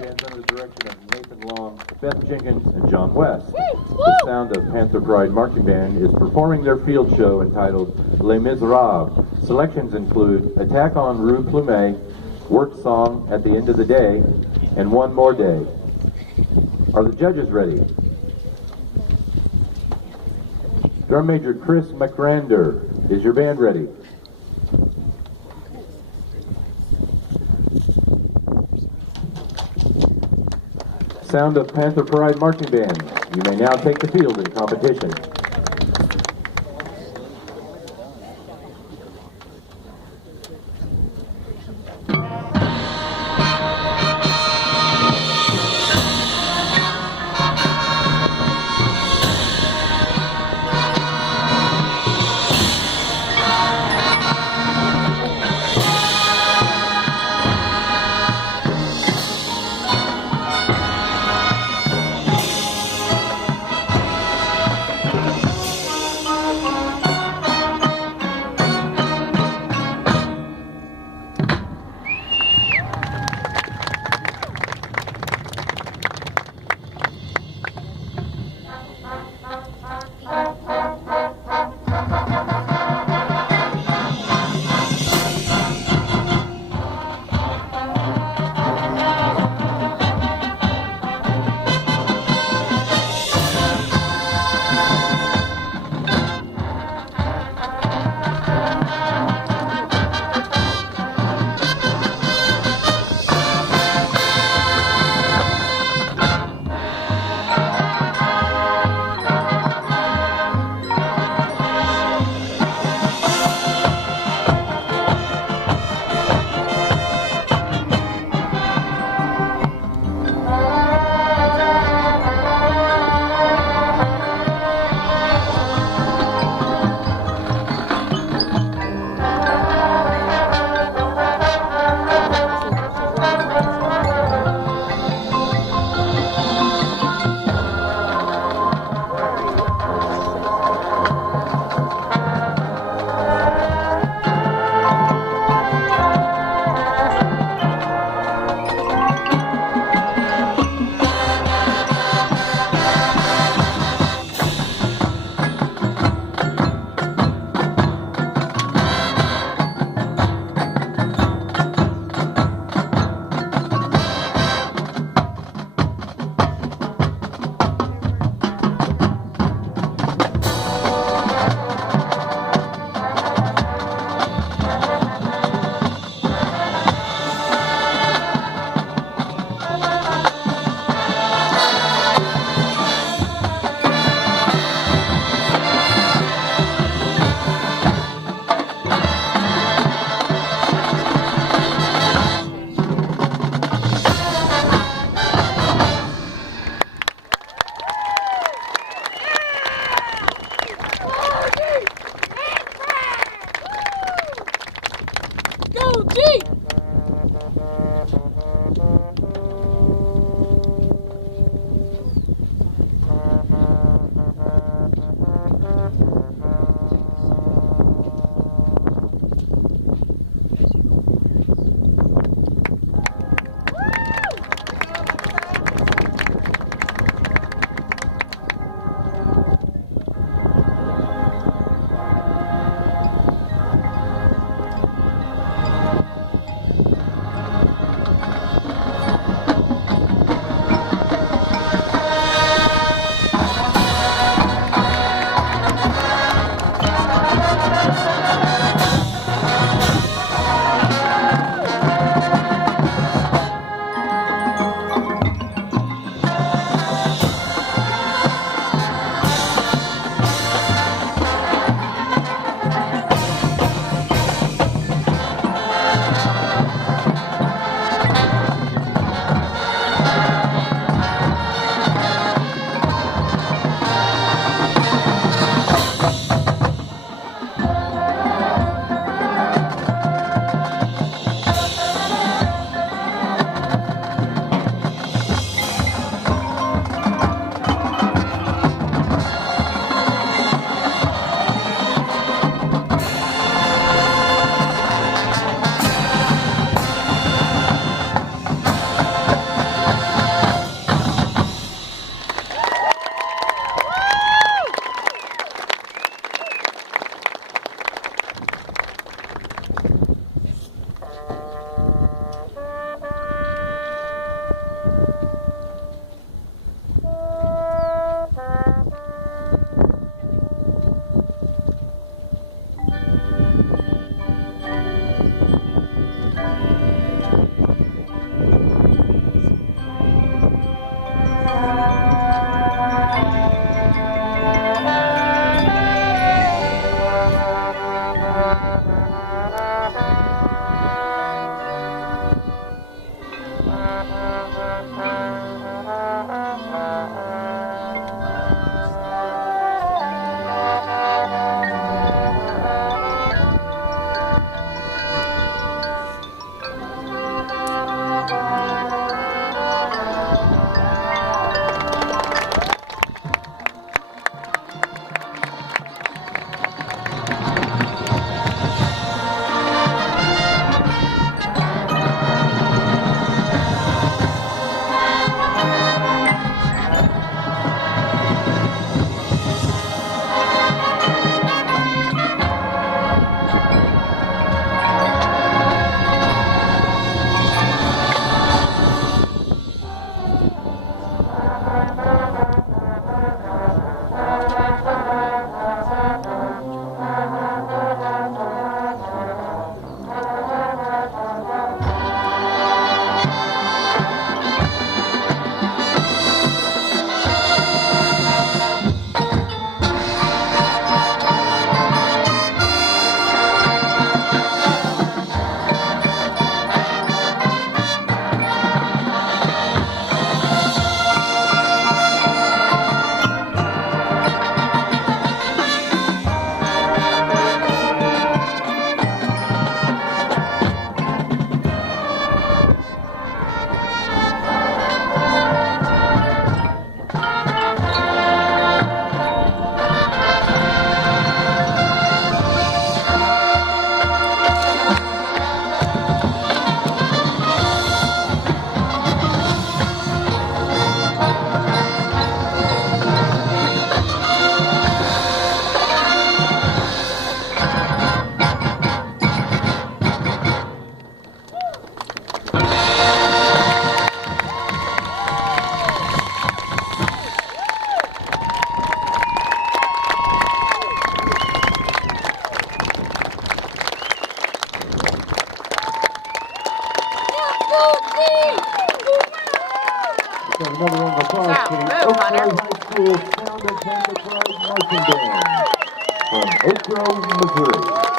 Bands under the direction of Nathan Long, Beth Jenkins, and John West. The Sound of Panther Pride Marching Band is performing their field show entitled Les Miserables. Selections include Attack on Rue Plumet, Work Song at the End of the Day, and One More Day. Are the judges ready? Drum Major Chris McRander, is your band ready? Sound of Panther Pride Marching Band, you may now take the field in competition. So another round of applause for the Oak Grove High School Sound of Panther Pride Marching Band from Oak Grove, Missouri.